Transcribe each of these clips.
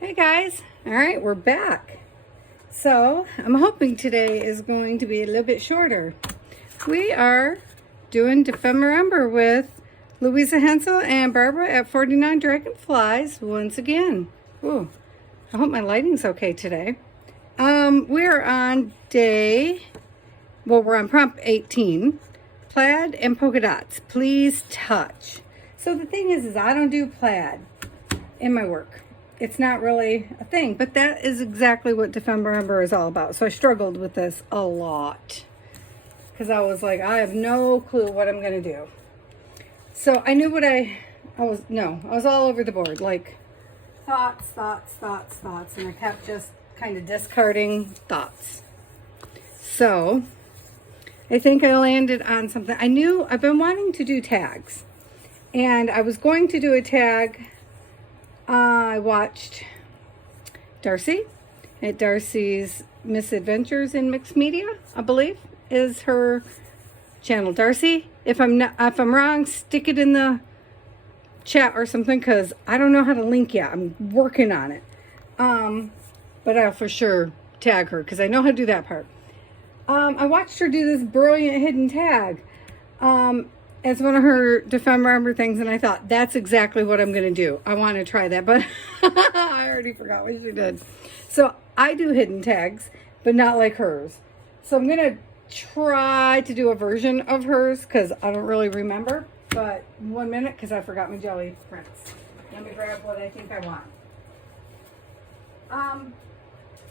Hey guys, all right, we're back. So I'm hoping today is going to be a little bit shorter. We are doing Defember with Louisa Hensel and Barbara at 49 Dragonflies once again. Ooh, I hope my lighting's okay today. We're on we're on prompt 18, plaid and polka dots. Please touch. So the thing is I don't do plaid in my work. It's not really a thing, but that is exactly what Defember is all about. So I struggled with this a lot because I was like, I have no clue what I'm going to do. So I knew what I was all over the board, like thoughts, and I kept just kind of discarding thoughts. So I think I landed on something. I've been wanting to do tags, and I was going to do a tag. I watched Darcy at Darcy's Misadventures in Mixed Media, I believe, is her channel. Darcy, if I'm wrong, stick it in the chat or something, because I don't know how to link yet. I'm working on it. But I'll for sure tag her because I know how to do that part. I watched her do this brilliant hidden tag as one of her Defember things, and I thought, that's exactly what I'm going to do. I want to try that, but I already forgot what she did. So I do hidden tags, but not like hers. So I'm going to try to do a version of hers because I don't really remember. But 1 minute, because I forgot my jelly prints. Let me grab what I think I want.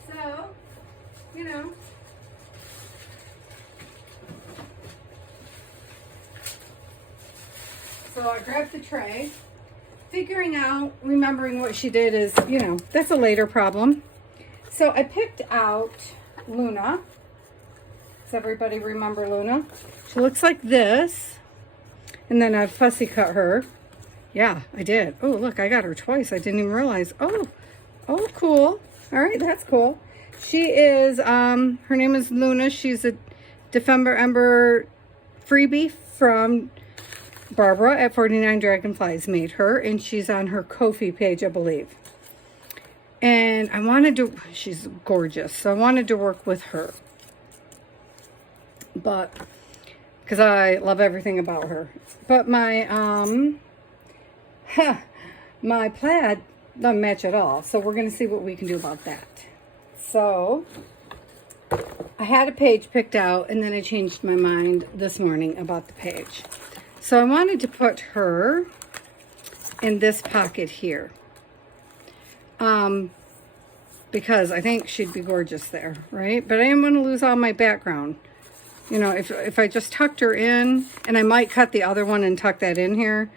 So, you know, so I grabbed the tray. Remembering what she did is, that's a later problem. So I picked out Luna. Does everybody remember Luna? She looks like this. And then I fussy cut her. Yeah, I did. Oh, look, I got her twice. I didn't even realize. Oh, cool. All right, that's cool. She is, her name is Luna. She's a Defember freebie from Barbara at 49 Dragonflies made her, and she's on her Ko-fi page, I believe. And she's gorgeous, so I wanted to work with her. But, because I love everything about her. But my, my plaid doesn't match at all, so we're going to see what we can do about that. So, I had a page picked out, and then I changed my mind this morning about the page. So I wanted to put her in this pocket here. Because I think she'd be gorgeous there, right? But I am going to lose all my background. If I just tucked her in, and I might cut the other one and tuck that in here,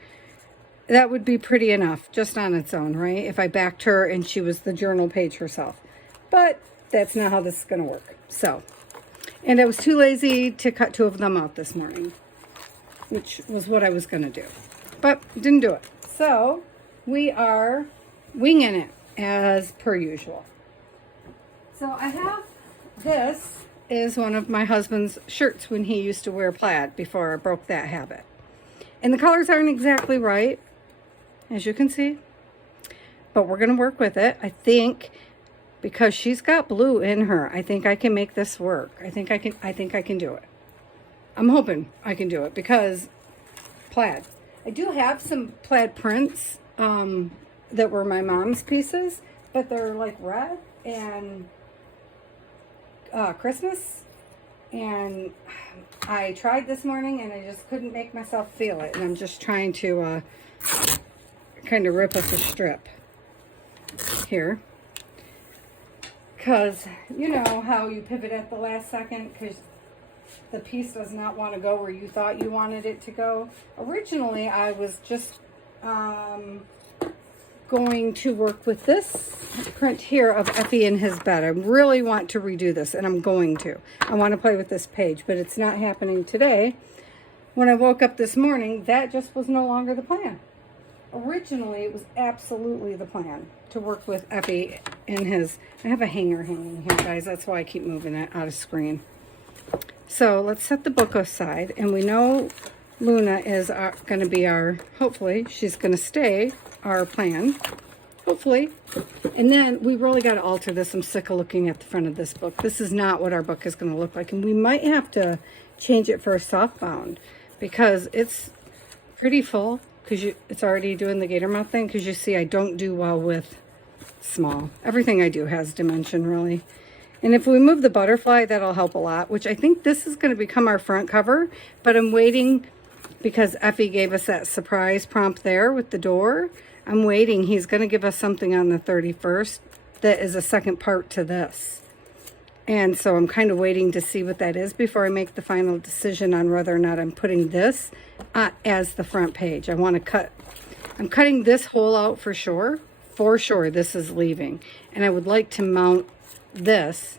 that would be pretty enough just on its own, right? If I backed her and she was the journal page herself. But that's not how this is going to work. So, and I was too lazy to cut two of them out this morning, which was what I was going to do, but didn't do it. So we are winging it as per usual. So this is one of my husband's shirts when he used to wear plaid before I broke that habit. And the colors aren't exactly right, as you can see, but we're going to work with it. I think because she's got blue in her, I think I can make this work. I think I can do it. I'm hoping I can do it because plaid. I do have some plaid prints that were my mom's pieces, but they're like red and Christmas. And I tried this morning and I just couldn't make myself feel it. And I'm just trying to kind of rip us a strip here. Because you know how you pivot at the last second because the piece does not want to go where you thought you wanted it to go. Originally, I was just going to work with this print here of Effie in his bed. I really want to redo this, and I'm going to. I want to play with this page, but it's not happening today. When I woke up this morning, that just was no longer the plan. Originally, it was absolutely the plan to work with Effie in his... I have a hanger hanging here, guys. That's why I keep moving it out of screen. So let's set the book aside, and we know Luna is going to be our, hopefully, she's going to stay our plan. hopefully. And then we really got to alter this. I'm sick of looking at the front of this book. This is not what our book is going to look like. And we might have to change it for a softbound because it's pretty full, because it's already doing the gator mouth thing, because you see I don't do well with small. Everything I do has dimension, really. And if we move the butterfly, that'll help a lot, which I think this is going to become our front cover, but I'm waiting because Effie gave us that surprise prompt there with the door. I'm waiting. He's going to give us something on the 31st that is a second part to this. And so I'm kind of waiting to see what that is before I make the final decision on whether or not I'm putting this as the front page. I want to cut, I'm cutting this hole out for sure. For sure, this is leaving. And I would like to mount this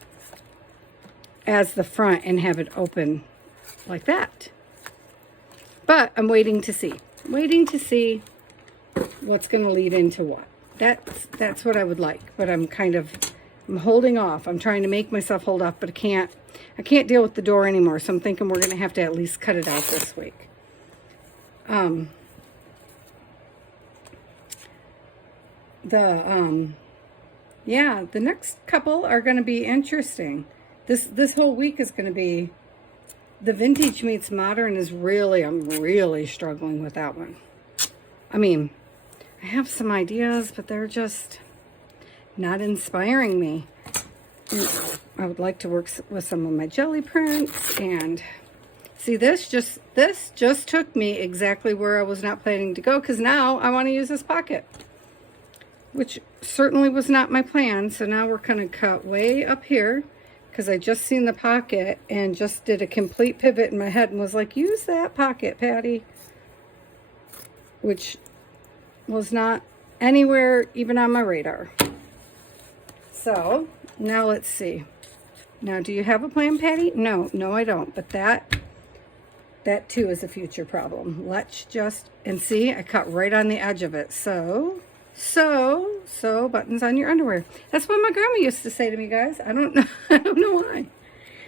as the front and have it open like that. But I'm waiting to see. Waiting to see what's going to lead into what. That's what I would like. But I'm holding off. I'm trying to make myself hold off, but I can't deal with the door anymore. So I'm thinking we're going to have to at least cut it out this week. Yeah, the next couple are going to be interesting. This whole week is going to be, the vintage meets modern is really, I'm really struggling with that one. I mean, I have some ideas, but they're just not inspiring me. And I would like to work with some of my jelly prints, and see, this just took me exactly where I was not planning to go, because now I want to use this pocket, which certainly was not my plan. So now we're going to cut way up here, because I just seen the pocket and just did a complete pivot in my head and was like, use that pocket, Patty, which was not anywhere even on my radar. So now let's see. Now, do you have a plan, Patty? No, I don't. But that too is a future problem. Let's just, and see, I cut right on the edge of it. So buttons on your underwear. That's what my grandma used to say to me, guys. I don't know why.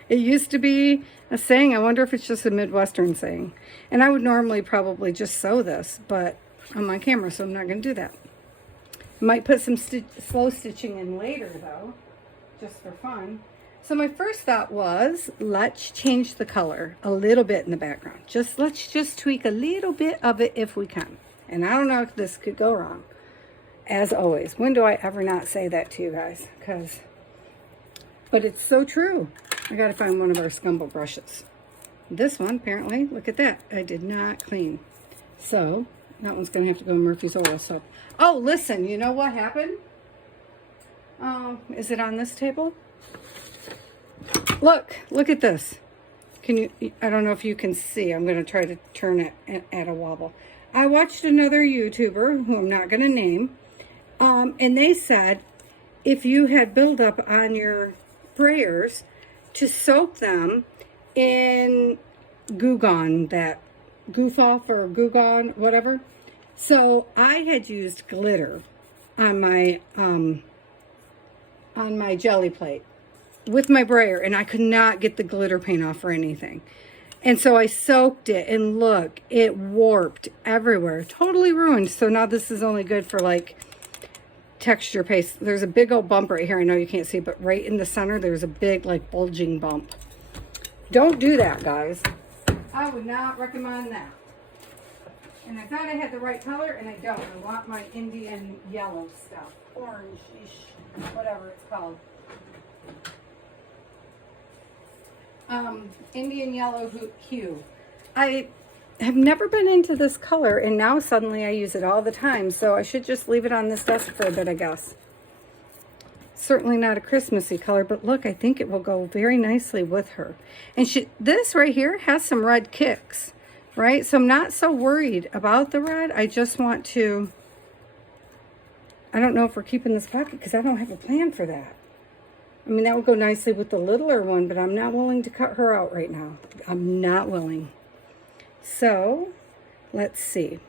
It used to be a saying. I wonder if it's just a Midwestern saying. And I would normally probably just sew this, but on my camera, so I'm not going to do that. Might put some slow stitching in later, though, just for fun. So my first thought was, let's change the color a little bit in the background. Let's just tweak a little bit of it if we can. And I don't know if this could go wrong. As always, when do I ever not say that to you guys? But it's so true. I got to find one of our scumble brushes. This one, apparently, look at that. I did not clean. So that one's going to have to go in Murphy's Oil Soap. Oh, listen, you know what happened? Is it on this table? Look at this. Can you, I don't know if you can see. I'm going to try to turn it at a wobble. I watched another YouTuber, who I'm not going to name, and they said if you had buildup on your brayers, to soak them in Goo Gone, that goof off or Goo Gone, whatever. So I had used glitter on my jelly plate with my brayer, and I could not get the glitter paint off or anything. And so I soaked it, and look, it warped everywhere, totally ruined. So now this is only good for like texture paste. There's a big old bump right here. I know you can't see, but right in the center, there's a big like bulging bump. Don't do that, guys. I would not recommend that. And I thought I had the right color, and I don't. I want my Indian yellow stuff, orange-ish, whatever it's called. Indian yellow hue. I have never been into this color, and now suddenly I use it all the time, so I should just leave it on this desk for a bit, I guess. Certainly not a Christmassy color, but look, I think it will go very nicely with her. And this right here has some red kicks, right? So I'm not so worried about the red. I just want to, I don't know if we're keeping this pocket because I don't have a plan for that. I mean, that would go nicely with the littler one, but I'm not willing to cut her out right now. I'm not willing. So, let's see.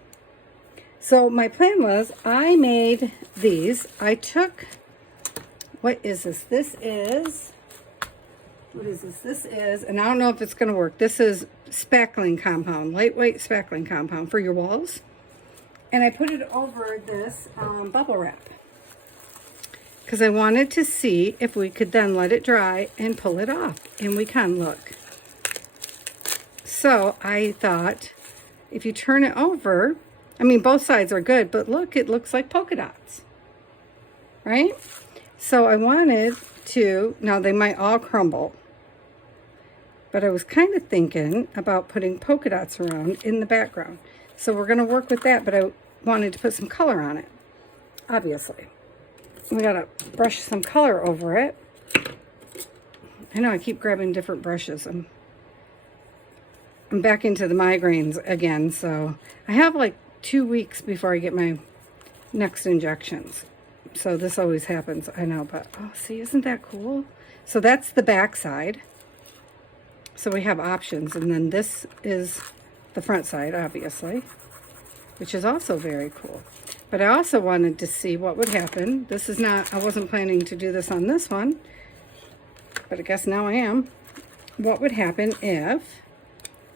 So, my plan was, I made these. I took, what is this? What is this? This is, and I don't know if it's going to work. This is spackling compound, lightweight spackling compound for your walls. And I put it over this bubble wrap. because I wanted to see if we could then let it dry and pull it off. And we can, look. So I thought, if you turn it over, I mean, both sides are good, but look, it looks like polka dots, right? So I wanted to, now they might all crumble, but I was kind of thinking about putting polka dots around in the background. So we're going to work with that, but I wanted to put some color on it, obviously. We got to brush some color over it. I know I keep grabbing different brushes. I'm back into the migraines again, so I have like 2 weeks before I get my next injections. So this always happens, I know, but oh, see, isn't that cool? So that's the back side. So we have options, and then this is the front side, obviously, which is also very cool. But I also wanted to see what would happen. This is not, I wasn't planning to do this on this one, but I guess now I am. What would happen if,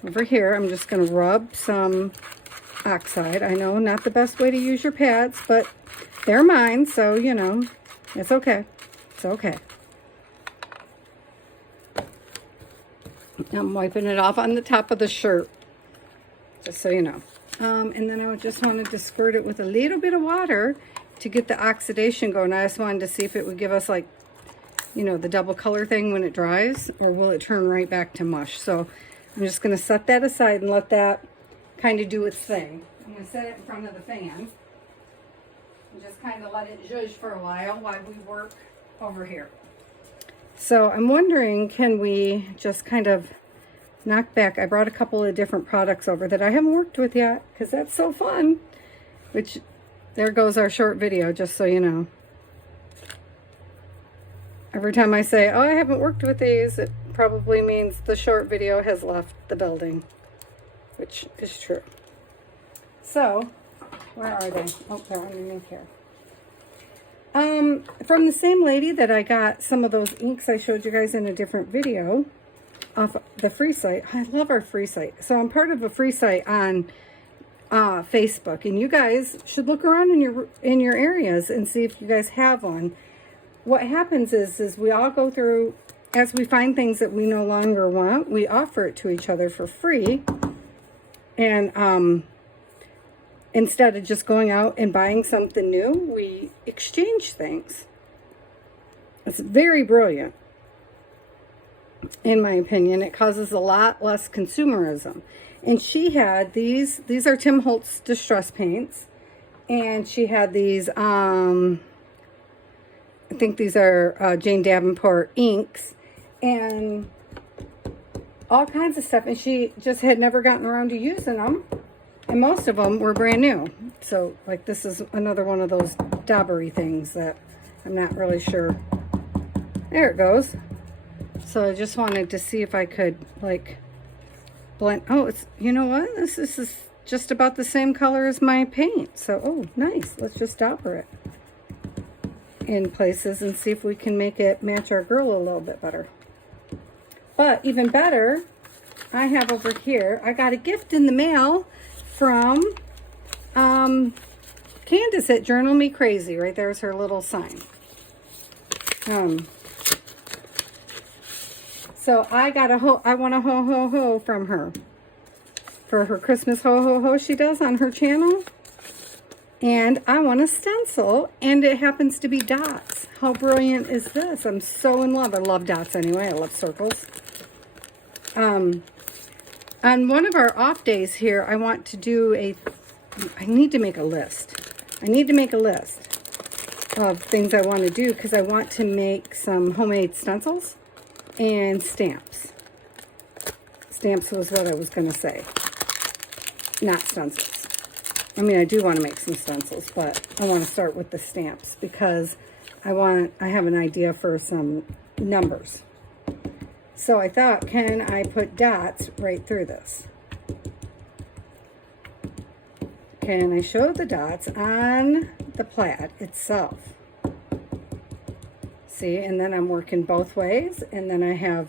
over here, I'm just going to rub some oxide. I know, not the best way to use your pads, but they're mine, so, you know, it's okay. It's okay. I'm wiping it off on the top of the shirt, just so you know. And then I just wanted to squirt it with a little bit of water to get the oxidation going. I just wanted to see if it would give us, like, you know, the double color thing when it dries, or will it turn right back to mush. So I'm just going to set that aside and let that kind of do its thing. I'm going to set it in front of the fan and just kind of let it zhuzh for a while we work over here. So I'm wondering, can we just kind of knock back? I brought a couple of different products over that I haven't worked with yet, because that's so fun. Which, there goes our short video, just so you know. Every time I say, oh, I haven't worked with these, it probably means the short video has left the building, which is true. So, where are they? Oh, they're underneath here. From the same lady that I got some of those inks I showed you guys in a different video off the free site. I love our free site. So I'm part of a free site on Facebook, and you guys should look around in your areas and see if you guys have one. What happens is we all go through, as we find things that we no longer want, we offer it to each other for free. And instead of just going out and buying something new, we exchange things. It's very brilliant, in my opinion. It causes a lot less consumerism. And she had these are Tim Holtz Distress Paints. And she had these, I think these are Jane Davenport inks. And all kinds of stuff. And she just had never gotten around to using them. And most of them were brand new. So, like, this is another one of those daubery things that I'm not really sure. There it goes. So I just wanted to see if I could, like, blend. Oh, it's, you know what? This is just about the same color as my paint. So, oh, nice. Let's just dauber it in places and see if we can make it match our girl a little bit better. But even better, I have over here, I got a gift in the mail from Kandace at Journal Me Crazy. Right there's her little sign. So I got I want a ho ho ho from her for her Christmas ho ho ho she does on her channel. And I want a stencil, and it happens to be dots. How brilliant is this? I'm so in love. I love dots anyway. I love circles. On one of our off days here, I want to do I need to make a list. I need to make a list of things I want to do, because I want to make some homemade stencils and stamps. Stamps was what I was going to say. Not stencils. I mean, I do want to make some stencils, but I want to start with the stamps, because I have an idea for some numbers. So I thought, can I put dots right through this? Can I show the dots on the plaid itself? See, and then I'm working both ways, and then I have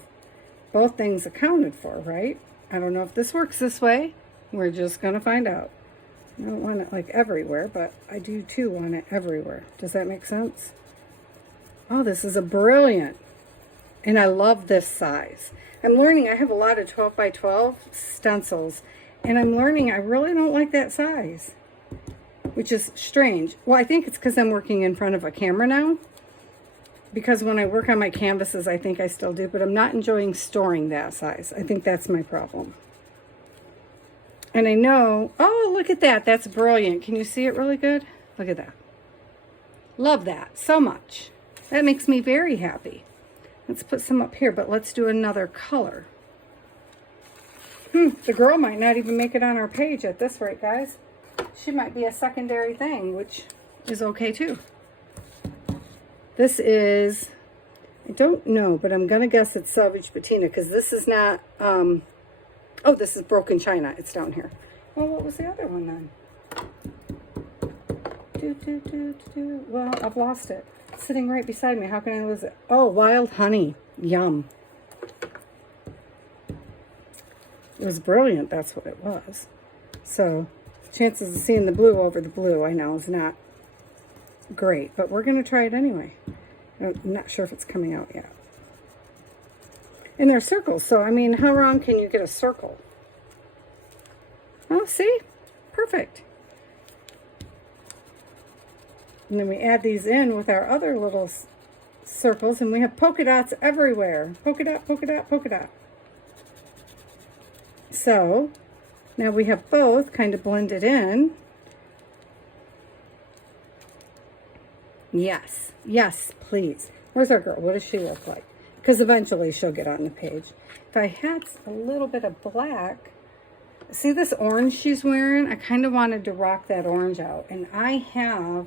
both things accounted for, right? I don't know if this works this way. We're just going to find out. I don't want it like everywhere, but I do too want it everywhere. Does that make sense? Oh, this is a brilliant. And I love this size. I'm learning, I have a lot of 12 by 12 stencils, and I'm learning I really don't like that size, which is strange. Well, I think it's because I'm working in front of a camera now, because when I work on my canvases, I think I still do, but I'm not enjoying storing that size. I think that's my problem. And I know, oh, look at that. That's brilliant. Can you see it really good? Look at that. Love that so much. That makes me very happy. Let's put some up here, but let's do another color. The girl might not even make it on our page at this rate, guys. She might be a secondary thing, which is okay too. This is, I don't know, but I'm going to guess it's Salvage Patina, because this is not, oh, this is Broken China. It's down here. Well, what was the other one then? Well, I've lost it. It's sitting right beside me. How can I lose it? Oh, Wild Honey. Yum. It was brilliant. That's what it was. So, chances of seeing the blue over the blue, I know, is not great. But we're going to try it anyway. I'm not sure if it's coming out yet. And they're circles. So, I mean, how wrong can you get a circle? Oh, see? Perfect. And then we add these in with our other little circles, and we have polka dots everywhere. Polka dot, polka dot, polka dot. So now we have both kind of blended in. Yes, yes, please. Where's our girl? What does she look like? Because eventually she'll get on the page. If I had a little bit of black, see this orange she's wearing? I kind of wanted to rock that orange out. And I have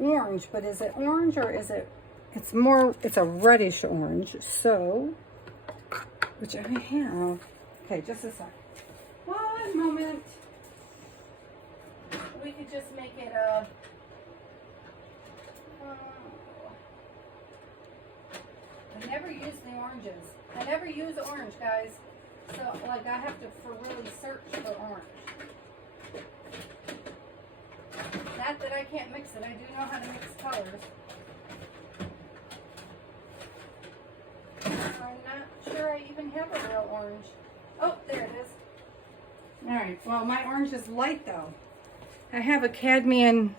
orange, but is it orange or is it, it's a reddish orange. So, which I have. Okay, just a sec. One moment. We could just make it a, I never use the oranges. I never use orange, guys. So, like, I have to really search for orange. Not that I can't mix it. I do know how to mix colors. I'm not sure I even have a real orange. Oh, there it is. Alright, well, my orange is light, though. I have a cadmium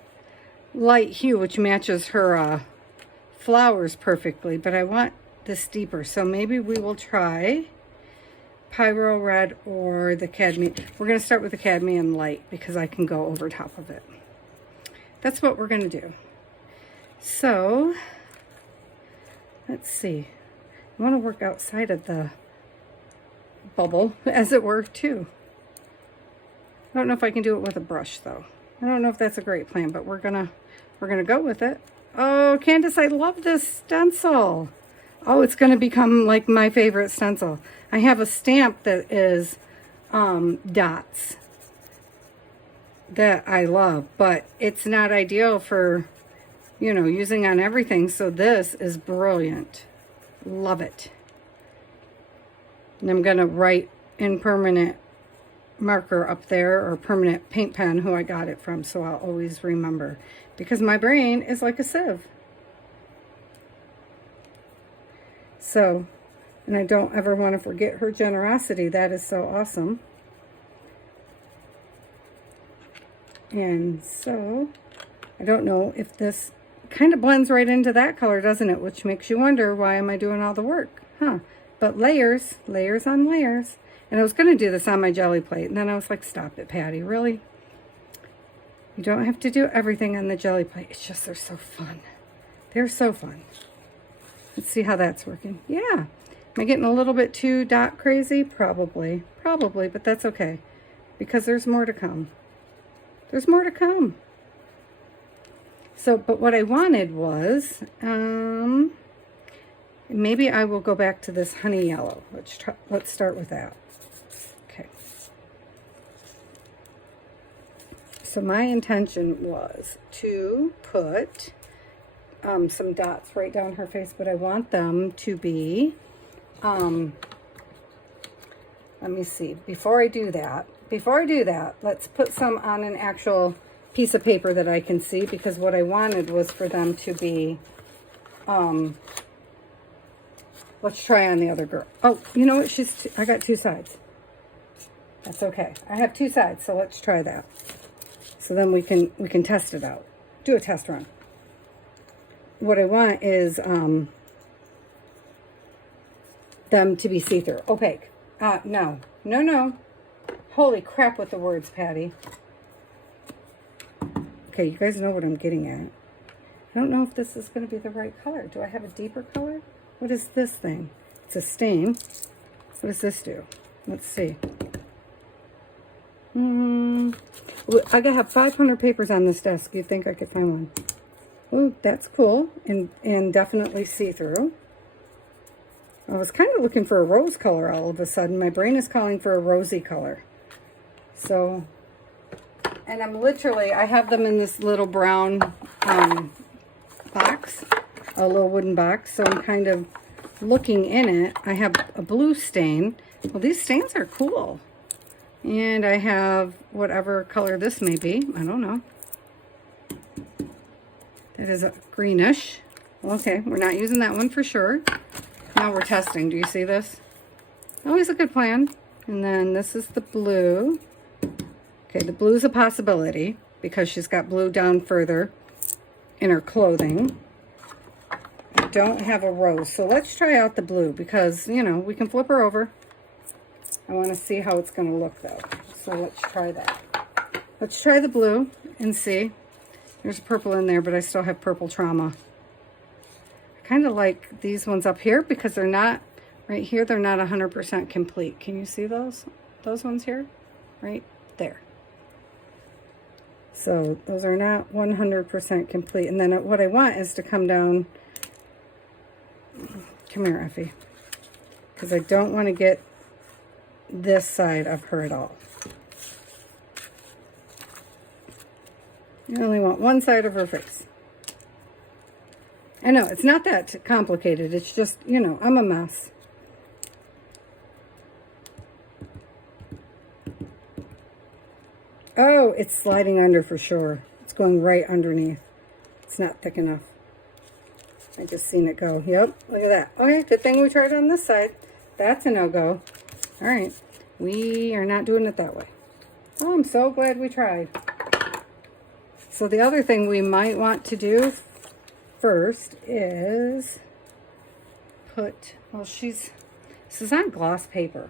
light hue, which matches her flowers perfectly, but I want this deeper. So maybe we will try Pyro Red or the cadmium. We're going to start with the cadmium light because I can go over top of it. That's what we're going to do. So, let's see. I want to work outside of the bubble, as it were, too. I don't know if I can do it with a brush, though. I don't know if that's a great plan, but we're gonna go with it. Oh, Kandace, I love this stencil. Oh, it's gonna become like my favorite stencil. I have a stamp that is dots that I love, but it's not ideal for, you know, using on everything. So this is brilliant. Love it. And I'm gonna write in permanent marker up there, or permanent paint pen, who I got it from, so I'll always remember, because my brain is like a sieve. So, and I don't ever want to forget her generosity. That is so awesome. And so, I don't know if this kind of blends right into that color, doesn't it? Which makes you wonder, why am I doing all the work? Huh? But layers, layers on layers. And I was going to do this on my jelly plate, and then I was like, stop it, Patty, really? You don't have to do everything on the jelly plate. It's just they're so fun. They're so fun. Let's see how that's working. Yeah. Am I getting a little bit too dot crazy? Probably. Probably, but that's okay. Because there's more to come. There's more to come. So, but what I wanted was, maybe I will go back to this honey yellow. Let's start with that. Okay. So my intention was to put some dots right down her face, but I want them to be, let me see, before I do that, let's put some on an actual piece of paper that I can see, because what I wanted was for them to be let's try on the other girl. Oh, you know what? I got two sides. That's okay. I have two sides, so let's try that. So then we can test it out. Do a test run. What I want is them to be see-through. Opaque. No. No, no. Holy crap with the words, Patty. Okay, you guys know what I'm getting at. I don't know if this is going to be the right color. Do I have a deeper color? What is this thing? It's a stain. What does this do? Let's see. I have 500 papers on this desk. You'd think I could find one. Oh, that's cool. And definitely see-through. I was kind of looking for a rose color all of a sudden. My brain is calling for a rosy color. So, and I have them in this little brown box, a little wooden box. So I'm kind of looking in it. I have a blue stain. Well, these stains are cool. And I have whatever color this may be. I don't know. That is a greenish. Okay, we're not using that one for sure. Now we're testing. Do you see this? Always a good plan. And then this is the blue. Okay, the blue is a possibility because she's got blue down further in her clothing. I don't have a rose. So let's try out the blue because, you know, we can flip her over. I want to see how it's going to look though. So let's try that. Let's try the blue and see. There's purple in there, but I still have purple trauma. I kind of like these ones up here because they're not, right here, they're not 100% complete. Can you see those? Those ones here? Right there. So those are not 100% complete. And then what I want is to come down. Come here, Effie. Because I don't want to get this side of her at all. I only want one side of her face. I know, it's not that complicated. It's just, you know, I'm a mess. Oh, it's sliding under for sure. It's going right underneath. It's not thick enough. I just seen it go. Yep, look at that. Okay, good thing we tried on this side. That's a no-go. All right, we are not doing it that way. Oh, I'm so glad we tried. So the other thing we might want to do first is put, well, this is on gloss paper.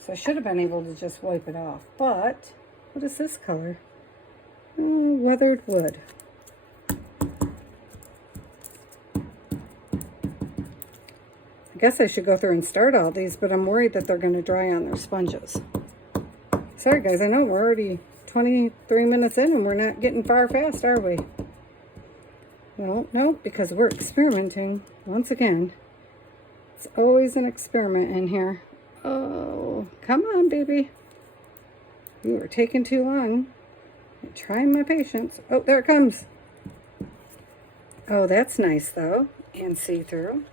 So I should have been able to just wipe it off. But, what is this color? Oh, weathered wood. I guess I should go through and start all these, but I'm worried that they're going to dry on their sponges. Sorry guys, I know we're already 23 minutes in and we're not getting far fast, are we? Well, no, because we're experimenting. Once again, it's always an experiment in here. Oh, come on, baby. You are taking too long. I'm trying my patience. Oh, there it comes. Oh, that's nice, though. And see-through.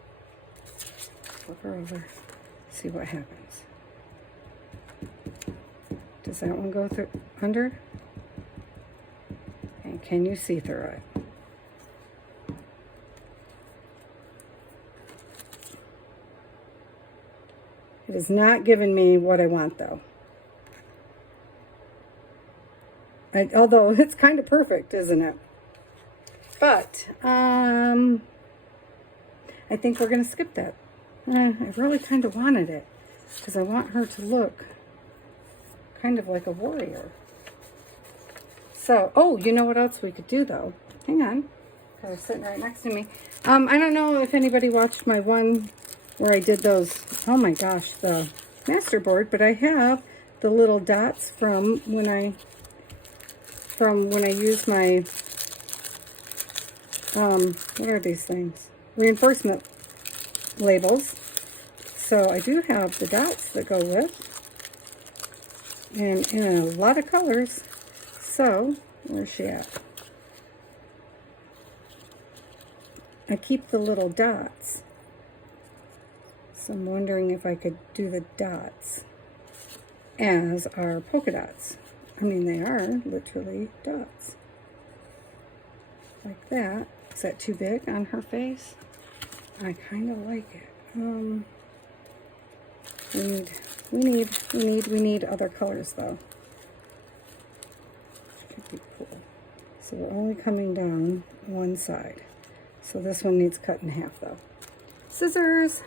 Flip her over. See what happens. Does that one go through under? And can you see through it? It is not giving me what I want though. Although it's kind of perfect, isn't it? But I think we're going to skip that. I really kind of wanted it because I want her to look kind of like a warrior. So, oh, you know what else we could do though? Hang on. It's sitting right next to me. I don't know if anybody watched my one where I did those, oh my gosh, the masterboard, but I have the little dots from when I use my, what are these things? Reinforcement labels. So I do have the dots that go with, and in a lot of colors. So, where's she at? I keep the little dots. So I'm wondering if I could do the dots as our polka dots. I mean, they are literally dots. like that. Is that too big on her face? I kind of like it. We need other colors though. Could be cool. So we're only coming down one side. So this one needs cut in half though. Scissors.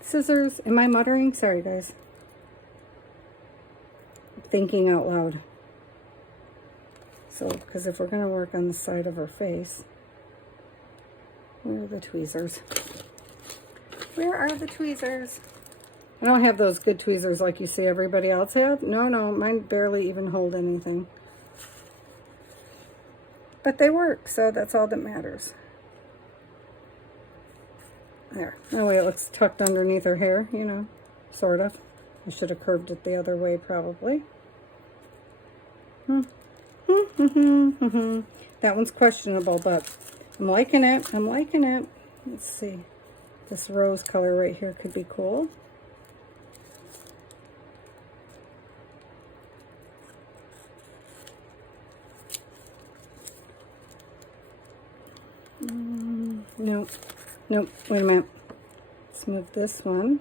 Scissors. Am I muttering? Sorry guys. Thinking out loud. So, because if we're going to work on the side of her face, where are the tweezers? Where are the tweezers? I don't have those good tweezers like you see everybody else have. No, mine barely even hold anything. But they work, so that's all that matters. There. That way it looks tucked underneath her hair, you know, sort of. I should have curved it the other way, probably. That one's questionable, but I'm liking it. I'm liking it. Let's see. This rose color right here could be cool. Nope. Nope. Wait a minute. Let's move this one.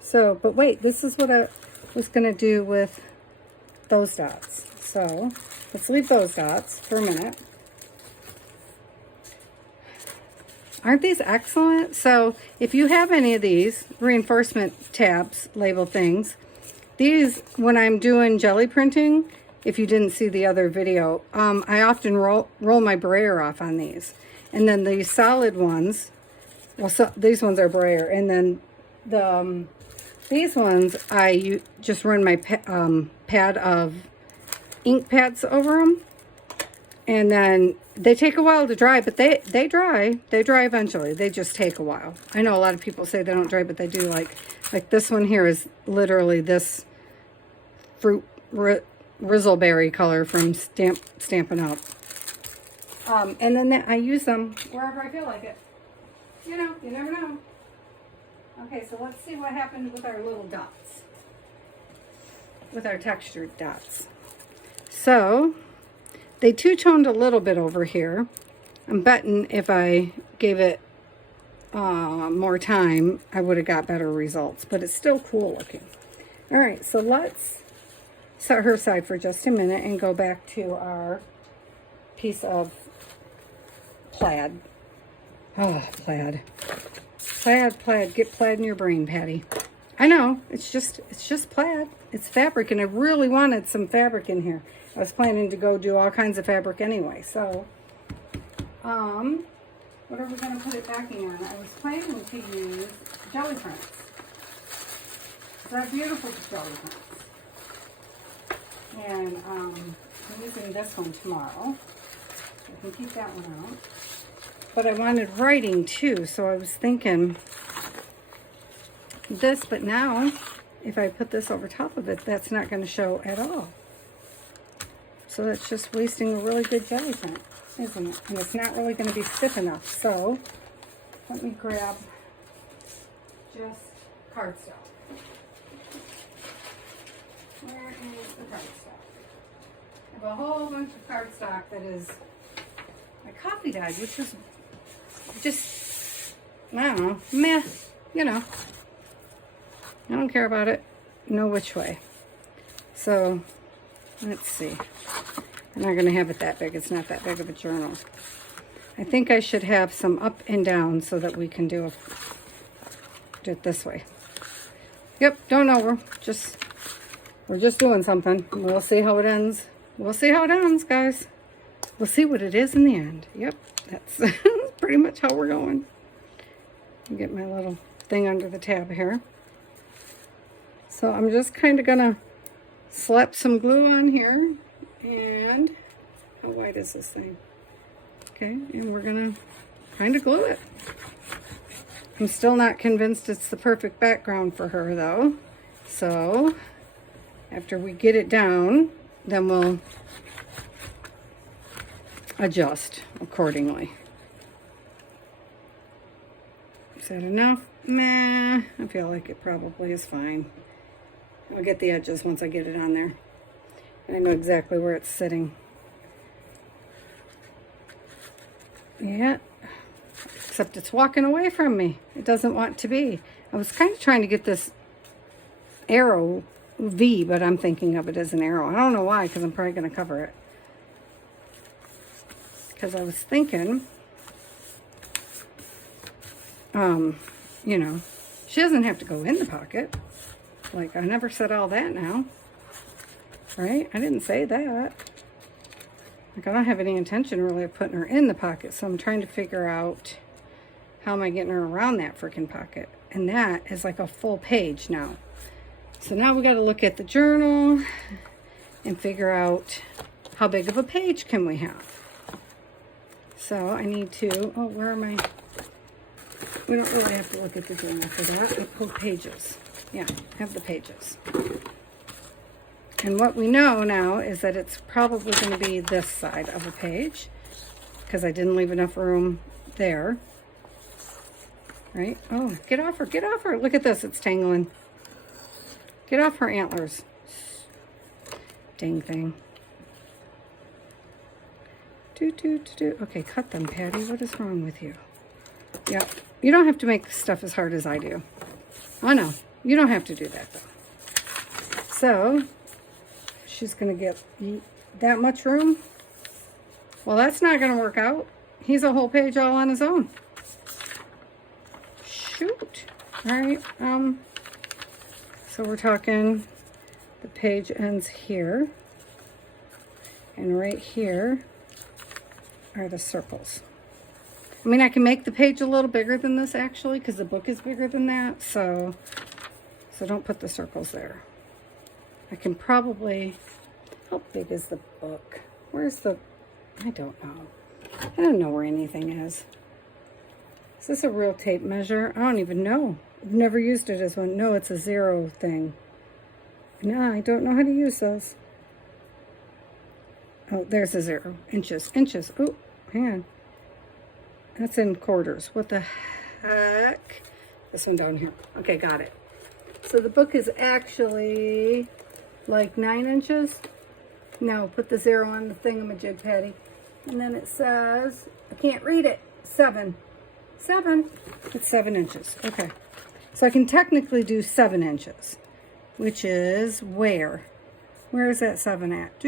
So, but wait, this is what I was going to do with those dots. So, let's leave those dots for a minute. Aren't these excellent? So, if you have any of these reinforcement tabs, label things, these, when I'm doing jelly printing, if you didn't see the other video, I often roll my brayer off on these. And then these solid ones, well, so these ones are brayer, and then the these ones, I just run my pad of ink pads over them. And then they take a while to dry, but they dry. They dry eventually. They just take a while. I know a lot of people say they don't dry, but they do. Like this one here is literally this fruit rizzleberry color from Stampin' Up. And then I use them wherever I feel like it. You know, you never know. Okay, so let's see what happened with our little dots. With our textured dots. So, they two-toned a little bit over here. I'm betting if I gave it more time, I would have got better results. But it's still cool looking. Alright, so let's set her aside for just a minute and go back to our piece of plaid. Oh, plaid. Plaid. Get plaid in your brain, Patty. I know. It's just plaid. It's fabric, and I really wanted some fabric in here. I was planning to go do all kinds of fabric anyway. So, what are we going to put it backing on? I was planning to use jelly prints. They're beautiful jelly prints. And I'm using this one tomorrow. I can keep that one out. But I wanted writing too, so I was thinking this, but now if I put this over top of it, that's not going to show at all. So that's just wasting a really good jelly print, isn't it? And it's not really going to be stiff enough. So let me grab just cardstock. Where is the cardstock? I have a whole bunch of cardstock that is my coffee dyed, which is just, I don't know, meh, you know. I don't care about it, no which way. So, let's see. I'm not going to have it that big. It's not that big of a journal. I think I should have some up and down so that we can do it this way. Yep, don't know. We're just doing something. We'll see how it ends. We'll see how it ends, guys. We'll see what it is in the end. Yep, that's pretty much how we're going. Get my little thing under the tab here. So I'm just kind of gonna slap some glue on here, and how wide is this thing? Okay, and we're gonna kind of glue it. I'm still not convinced it's the perfect background for her though. So after we get it down, then we'll adjust accordingly. Is that enough? Meh, I feel like it probably is fine. I'll get the edges once I get it on there. And I know exactly where it's sitting. Yeah, except it's walking away from me. It doesn't want to be. I was kind of trying to get this arrow V, but I'm thinking of it as an arrow. I don't know why, because I'm probably going to cover it. Because I was thinking, you know, she doesn't have to go in the pocket. Like, I never said all that now. Right? I didn't say that. Like, I don't have any intention really of putting her in the pocket, so I'm trying to figure out how am I getting her around that freaking pocket. And that is like a full page now. So now we got to look at the journal and figure out how big of a page can we have. So I need to, oh, where am I? We don't really have to look at the journal for that. I pull pages. Yeah, have the pages. And what we know now is that it's probably going to be this side of a page because I didn't leave enough room there. Right? Oh, get off her, get off her. Look at this, it's tangling. Get off her antlers. Dang thing. Okay, cut them, Patty. What is wrong with you? Yeah, you don't have to make stuff as hard as I do. Oh, no. You don't have to do that, though. So, she's going to get that much room. Well, that's not going to work out. He's a whole page all on his own. Shoot. All right. So we're talking, the page ends here. And right here are the circles. I mean, I can make the page a little bigger than this, actually, because the book is bigger than that. So don't put the circles there. I can probably, how big is the book? Where's the, I don't know. I don't know where anything is. Is this a real tape measure? I don't even know. I've never used it as one. No, it's a 0 thing. No, I don't know how to use those. Oh, there's a 0. Inches. Oh, hang on. That's in quarters. What the heck? This one down here. Okay, got it. So the book is actually like 9 inches. No, put the 0 on the thingamajig, Patty. And then it says, I can't read it, 7. 7. It's 7 inches. Okay. So I can technically do 7 inches, which is where? Where is that 7 at?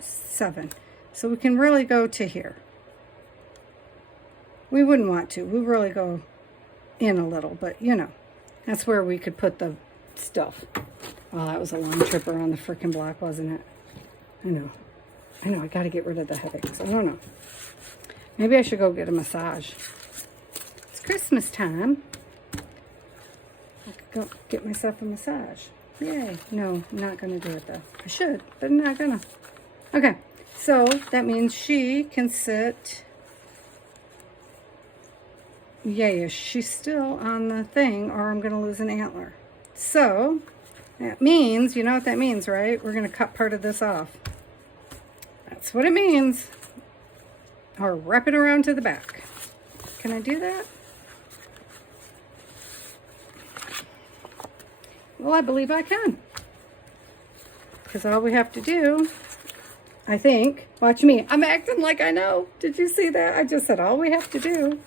7. So we can really go to here. We wouldn't want to. We really go in a little, but you know, that's where we could put the stuff. Well, that was a long trip around the frickin' block, wasn't it? I know, I gotta get rid of the headaches. I don't know. Maybe I should go get a massage. It's Christmas time. I could go get myself a massage. Yay. No, I'm not gonna do it though. I should, but I'm not gonna. Okay, so that means she can sit. Yeah, she's still on the thing, or I'm gonna lose an antler. So that means, you know what that means, right? We're gonna cut part of this off. That's what it means. Or wrap it around to the back. Can I do that? Well, I believe I can. Because all we have to do, I think, watch me. I'm acting like I know. Did you see that? I just said all we have to do.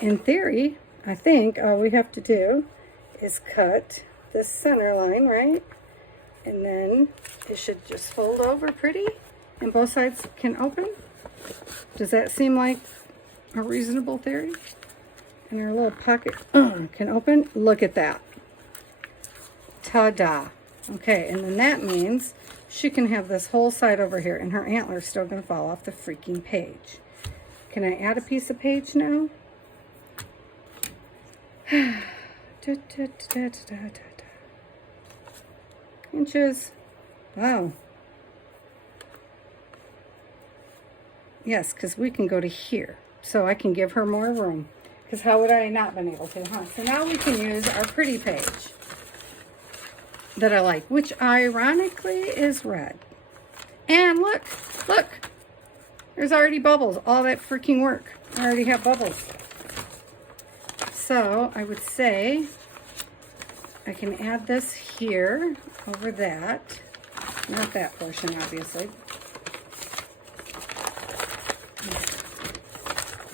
In theory, I think all we have to do is cut this center line, right? And then it should just fold over pretty and both sides can open. Does that seem like a reasonable theory? And our little pocket can open. Look at that. Ta-da. Okay, and then that means she can have this whole side over here and her antler's still going to fall off the freaking page. Can I add a piece of page now? Inches. Wow. Yes, because we can go to here. So I can give her more room. Because how would I not been able to, huh? So now we can use our pretty page that I like, which ironically is red. And look, look. There's already bubbles. All that freaking work. I already have bubbles. So I would say I can add this here over that. Not that portion, obviously.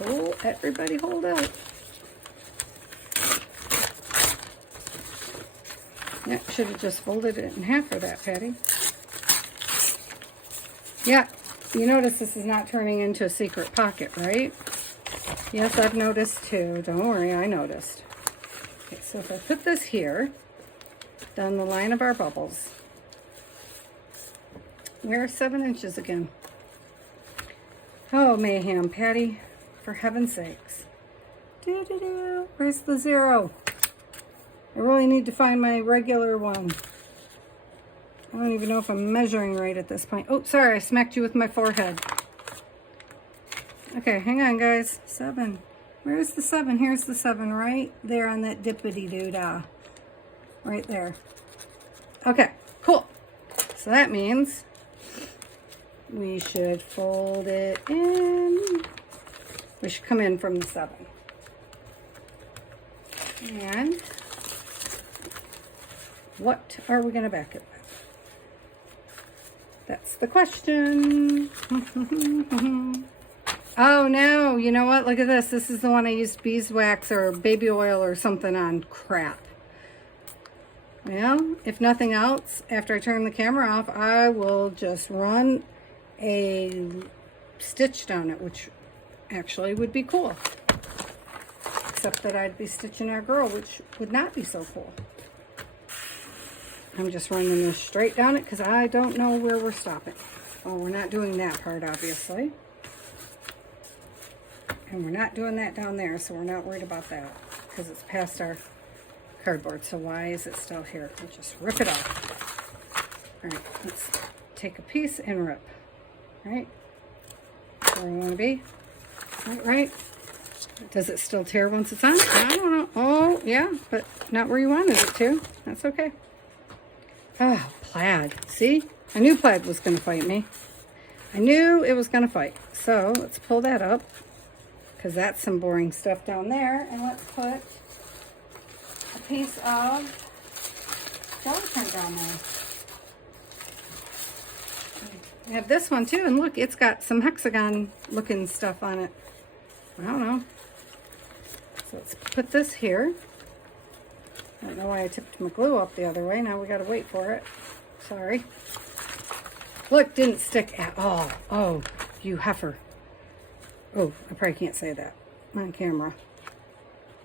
Oh, everybody hold out. Yeah, should have just folded it in half for that, Patty. Yeah, you notice this is not turning into a secret pocket, right? Yes, I've noticed too. Don't worry, I noticed. Okay, so if I put this here, down the line of our bubbles, where are 7 inches again? Oh, mayhem, Patty, for heaven's sakes. Where's the 0? I really need to find my regular one. I don't even know if I'm measuring right at this point. Oh, sorry, I smacked you with my forehead. Okay, hang on, guys. 7. Where's the 7? Here's the 7 right there on that dippity-doo-dah. Right there. Okay, cool. So that means we should fold it in. We should come in from the 7. And what are we going to back it with? That's the question. Oh no, you know what? Look at this. This is the one I used beeswax or baby oil or something on. Crap. Well, if nothing else, after I turn the camera off, I will just run a stitch down it, which actually would be cool. Except that I'd be stitching our girl, which would not be so cool. I'm just running this straight down it because I don't know where we're stopping. Oh, we're not doing that part, obviously. And we're not doing that down there, so we're not worried about that because it's past our cardboard. So why is it still here? We'll just rip it off. All right, let's take a piece and rip. All right, where we want to be. Right? Does it still tear once it's on? I don't know. Oh, yeah, but not where you wanted it to. That's okay. Oh, plaid. See? I knew plaid was going to fight me. I knew it was going to fight. So let's pull that up because that's some boring stuff down there. And let's put a piece of gelatin down there. I have this one too, and look, it's got some hexagon looking stuff on it. I don't know. So let's put this here. I don't know why I tipped my glue up the other way. Now we got to wait for it. Sorry. Look, didn't stick at all. Oh, you heifer. Oh, I probably can't say that on camera.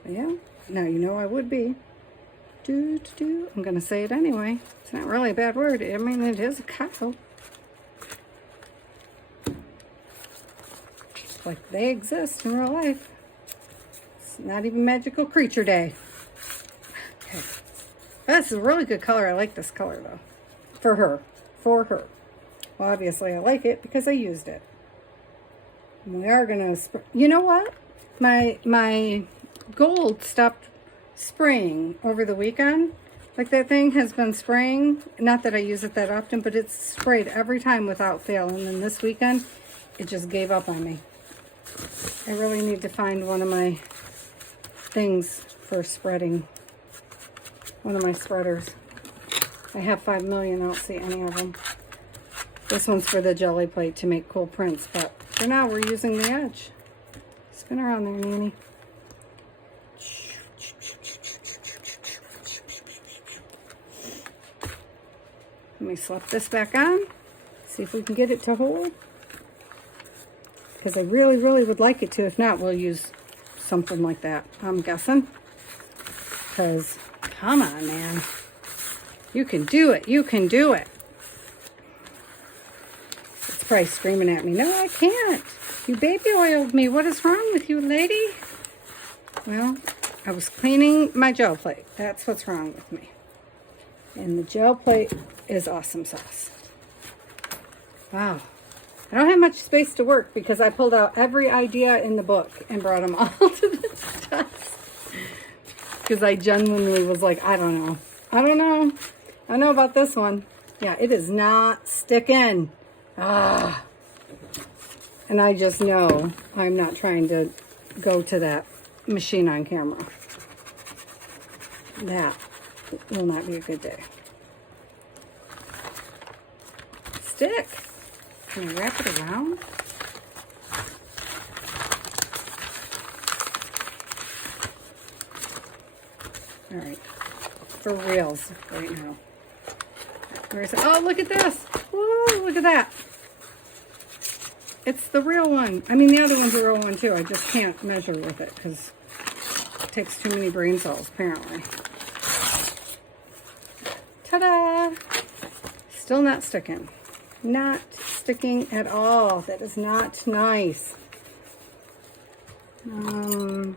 But yeah, now you know I would be. I'm going to say it anyway. It's not really a bad word. I mean, it is a cow. Like they exist in real life. It's not even Magical Creature Day. Okay. This is a really good color. I like this color though. For her. For her. Well, obviously I like it because I used it. And we are gonna, you know what? My gold stopped spraying over the weekend. Like that thing has been spraying. Not that I use it that often, but it's sprayed every time without fail. And then this weekend, it just gave up on me. I really need to find one of my things for spreading. One of my spreaders. I have 5 million. I don't see any of them. This one's for the jelly plate to make cool prints. But for now, we're using the edge. Spin around there, Nanny. Let me slap this back on. See if we can get it to hold. Because I really, really would like it to. If not, we'll use something like that, I'm guessing. Because, come on, man. You can do it. You can do it. It's probably screaming at me. No, I can't. You baby oiled me. What is wrong with you, lady? Well, I was cleaning my gel plate. That's what's wrong with me. And the gel plate is awesome sauce. Wow. I don't have much space to work because I pulled out every idea in the book and brought them all to this desk. Because I genuinely was like, I don't know. I don't know about this one. Yeah, it is not sticking. Ah. And I just know I'm not trying to go to that machine on camera. That will not be a good day. Stick. Can I wrap it around? All right, for reals right now. Where's it? Oh, look at this. Woo, look at that. It's the real one. I mean, the other one's a real one too. I just can't measure with it because it takes too many brain cells, apparently. Ta-da! Still not sticking. Not sticking at all. That is not nice. Do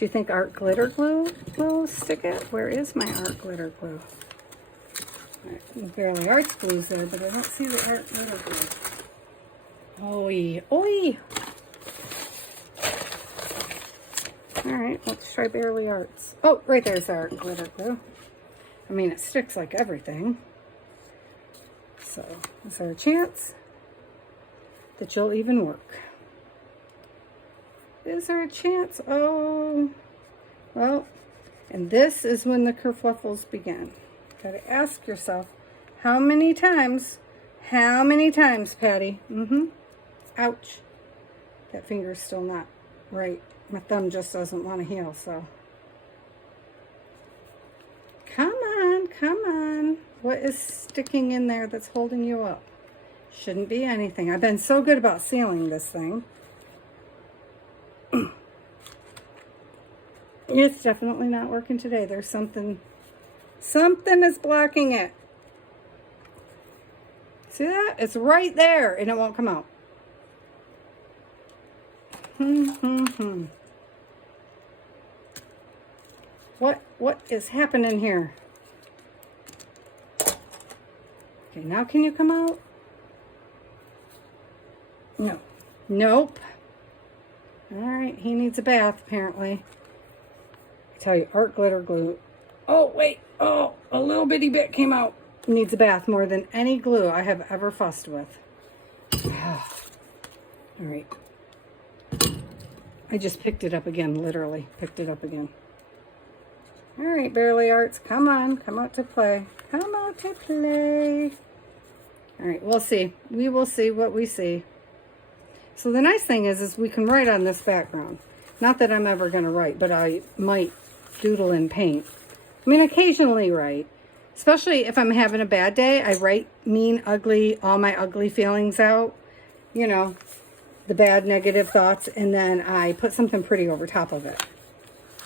you think art glitter glue will stick it? Where is my art glitter glue? Right, barely arts glue's there, but I don't see the art glitter glue. Oi, oi! Alright, let's try barely arts. Oh, right there's art glitter glue. I mean, it sticks like everything. So, is there a chance that you'll even work? Is there a chance? Oh, well, and this is when the kerfluffles begin. Gotta ask yourself, how many times, Patty? Ouch. That finger's still not right. My thumb just doesn't want to heal, so. Come on, come on. What is sticking in there that's holding you up? Shouldn't be anything. I've been so good about sealing this thing. It's definitely not working today. There's something is blocking it. See that? It's right there and it won't come out. What is happening here? Okay, now can you come out? No. Nope. All right, he needs a bath, apparently. I tell you, art glitter glue. Oh, wait. Oh, a little bitty bit came out. Needs a bath more than any glue I have ever fussed with. All right. I just picked it up again, literally picked it up again. All right, Barely Arts, come on, come out to play. Come out to play. All right, we'll see. We will see what we see. So the nice thing is we can write on this background. Not that I'm ever going to write, but I might doodle in paint. I mean, occasionally write. Especially if I'm having a bad day, I write mean, ugly, all my ugly feelings out. You know, the bad negative thoughts, and then I put something pretty over top of it.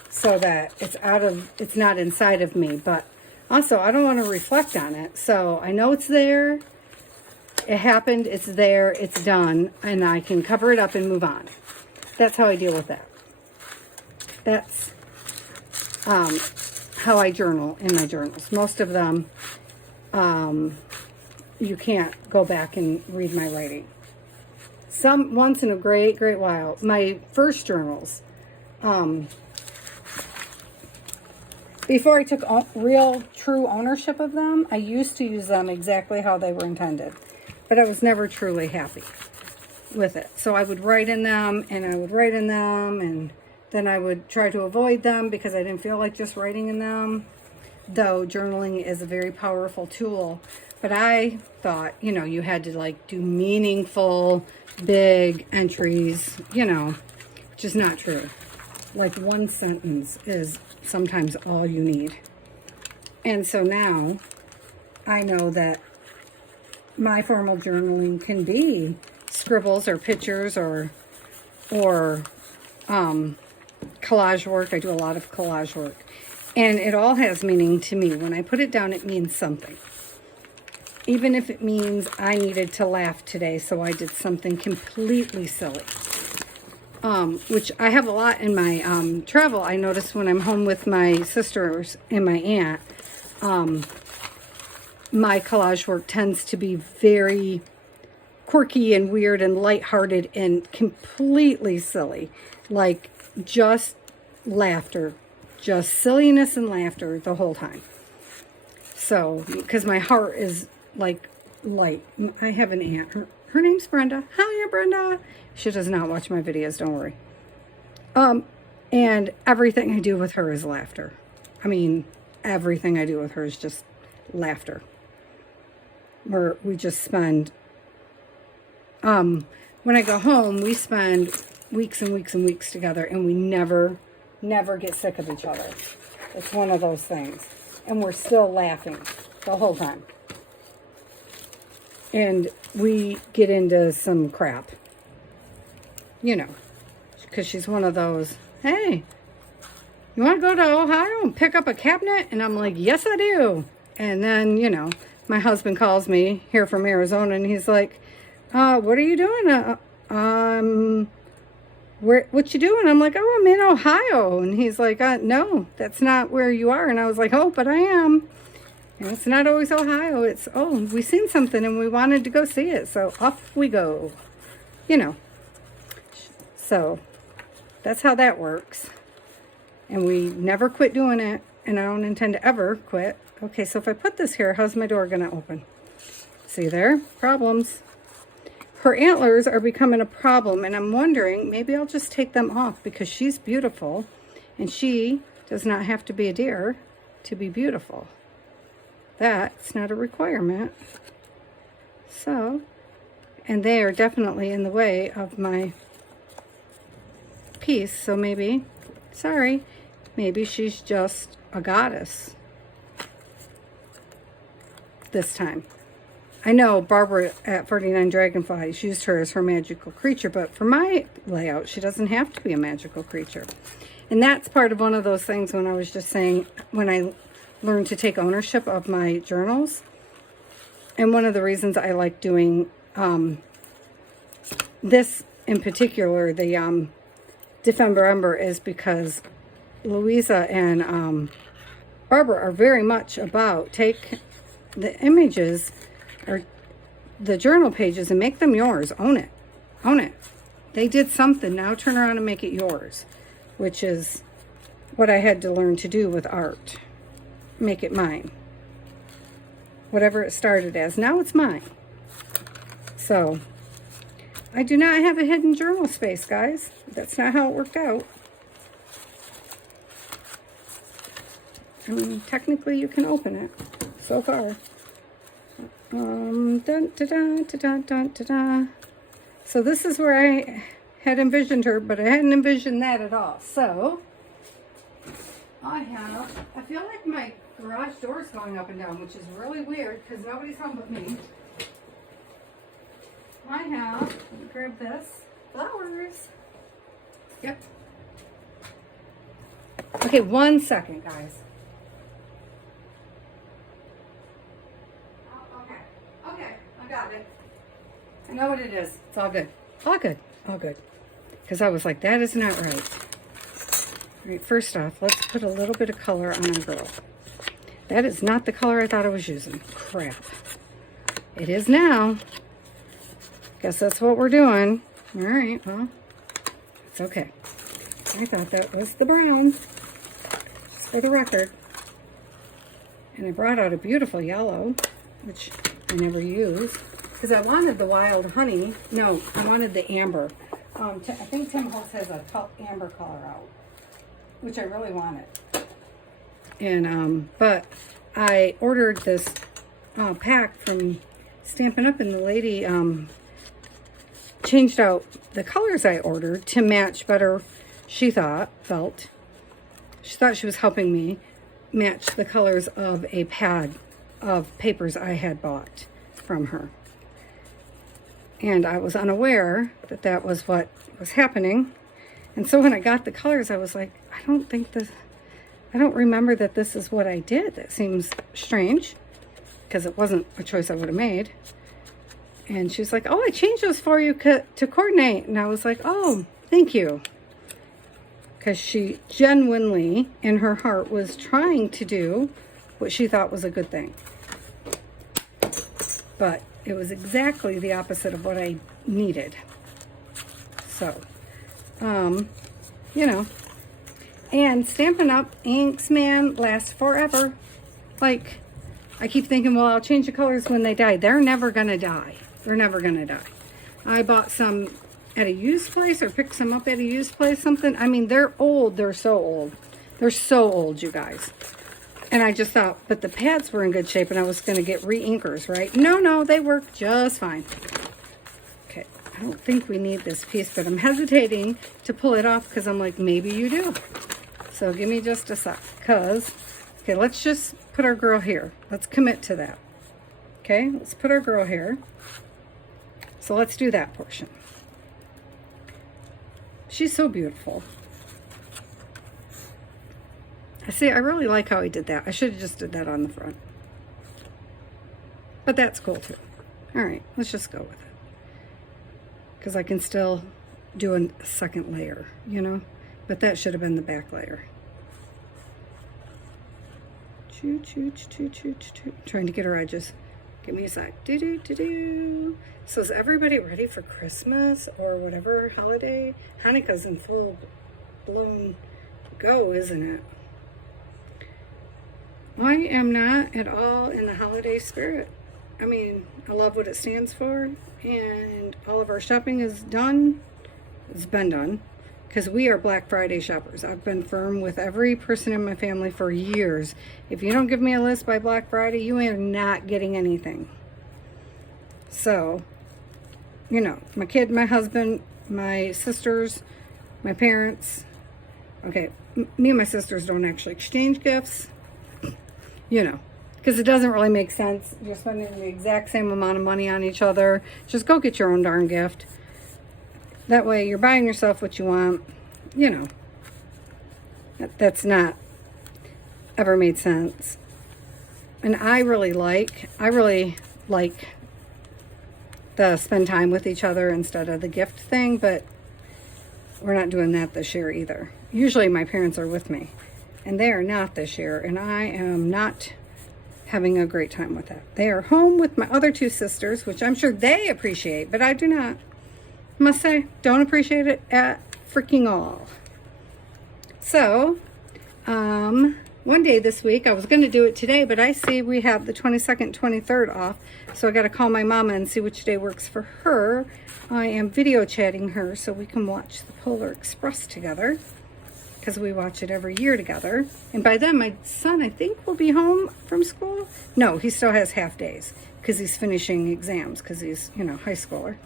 So that it's not inside of me. But also, I don't want to reflect on it. So I know it's there. It happened. It's there. It's done. And I can cover it up and move on. That's how I deal with that. That's how I journal in my journals. Most of them, you can't go back and read my writing. Some, once in a great while. My first journals, before I took real, true ownership of them, I used to use them exactly how they were intended. But I was never truly happy with it. So I would write in them, and I would write in them, and then I would try to avoid them because I didn't feel like just writing in them. Though journaling is a very powerful tool. But I thought, you know, you had to like do meaningful, big entries, you know, which is not true. Like one sentence is sometimes all you need. And so now I know that my formal journaling can be scribbles or pictures or collage work. I do a lot of collage work. And it all has meaning to me. When I put it down, it means something. Even if it means I needed to laugh today, so I did something completely silly. Which I have a lot in my travel. I notice when I'm home with my sisters and my aunt, my collage work tends to be very quirky and weird and lighthearted and completely silly. Like just laughter. Just silliness and laughter the whole time. So, because my heart is like light. I have an aunt. Her name's Brenda. Hiya, Brenda. She does not watch my videos, don't worry. And everything I do with her is laughter. I mean, everything I do with her is just laughter. We just spend, when I go home, we spend weeks and weeks and weeks together, and we never get sick of each other. It's one of those things. And we're still laughing the whole time. And we get into some crap. You know, because she's one of those, hey, you want to go to Ohio and pick up a cabinet? And I'm like, yes, I do. And then, you know, my husband calls me here from Arizona, and he's like, what are you doing? What you doing? I'm like, oh, I'm in Ohio. And he's like, no, that's not where you are. And I was like, oh, but I am. And it's not always Ohio. It's, oh, we seen something and we wanted to go see it. So off we go, you know. So that's how that works. And we never quit doing it. And I don't intend to ever quit. Okay, so if I put this here, how's my door going to open? See there? Problems. Her antlers are becoming a problem, and I'm wondering, maybe I'll just take them off because she's beautiful, and she does not have to be a deer to be beautiful. That's not a requirement. So, and they are definitely in the way of my piece, so maybe, sorry, maybe she's just a goddess this time. I know Barbara at 49 Dragonflies used her as her magical creature, but for my layout, she doesn't have to be a magical creature. And that's part of one of those things when I was just saying, when I learned to take ownership of my journals. And one of the reasons I like doing this in particular, the December Ember, is because Louisa and Barbara are very much about take the images or the journal pages and make them yours. Own it. Own it. They did something. Now turn around and make it yours, which is what I had to learn to do with art. Make it mine. Whatever it started as. Now it's mine. So, I do not have a hidden journal space, guys. That's not how it worked out. I mean, technically you can open it. So far. Dun, dun, dun, dun, dun, dun, dun. So this is where I had envisioned her, but I hadn't envisioned that at all. So I feel like my garage door is going up and down, which is really weird because nobody's home but me. Let me grab this, flowers. Yep. Okay, 1 second, guys. I got it. I know what it is. It's all good. All good. All good. Because I was like, that is not right. All right, first off, let's put a little bit of color on our girl. That is not the color I thought I was using. Crap. It is now. Guess that's what we're doing. All right, well, it's okay. I thought that was the brown, for the record. And I brought out a beautiful yellow, which I never use, because I wanted the wild honey. No, I wanted the amber. I think Tim Holtz has a amber color out, which I really wanted. And but I ordered this pack from Stampin' Up, and the lady changed out the colors I ordered to match better. She thought she was helping me match the colors of a pad of papers I had bought from her. And I was unaware that that was what was happening. And so when I got the colors, I was like, I don't remember that this is what I did. That seems strange, because it wasn't a choice I would have made. And she was like, oh, I changed those for you to coordinate. And I was like, oh, thank you. Because she genuinely, in her heart, was trying to do what she thought was a good thing. But it was exactly the opposite of what I needed. So, you know. And Stampin' Up! Inks, man, last forever. Like, I keep thinking, well, I'll change the colors when they die. They're never going to die. They're never going to die. I bought some at a used place or picked some up at a used place, something. I mean, they're old. They're so old. They're so old, you guys. And I just thought, but the pads were in good shape and I was going to get re-inkers, right? No, they work just fine. Okay, I don't think we need this piece, but I'm hesitating to pull it off because I'm like, maybe you do. So give me just a sec, because, okay, let's just put our girl here. Let's commit to that. Okay, let's put our girl here. So let's do that portion. She's so beautiful. I see, I really like how he did that. I should have just did that on the front. But that's cool too. All right, let's just go with it. Because I can still do a second layer, you know? But that should have been the back layer. Choo, choo, choo, choo, choo, choo. Trying to get her edges. Give me a sec. Do, do, do, do. So is everybody ready for Christmas or whatever holiday? Hanukkah's in full blown go, isn't it? I am not at all in the holiday spirit. I mean, I love what it stands for, and all of our shopping is done. It's been done, because we are Black Friday shoppers. I've been firm with every person in my family for years. If you don't give me a list by Black Friday, you are not getting anything. So, you know, my kid, my husband, my sisters, my parents. Okay, me and my sisters don't actually exchange gifts. You know, because it doesn't really make sense. You're spending the exact same amount of money on each other. Just go get your own darn gift. That way you're buying yourself what you want. You know, that's not ever made sense. And I really like the spend time with each other instead of the gift thing, but we're not doing that this year either. Usually my parents are with me, and they are not this year, and I am not having a great time with that. They are home with my other two sisters, which I'm sure they appreciate, but I do not. Must say, don't appreciate it at freaking all. So, one day this week, I was going to do it today, but I see we have the 22nd, 23rd off, so I got to call my mama and see which day works for her. I am video chatting her so we can watch the Polar Express together, because we watch it every year together. And by then, my son, I think, will be home from school. No, he still has half days because he's finishing exams, because he's, you know, high schooler.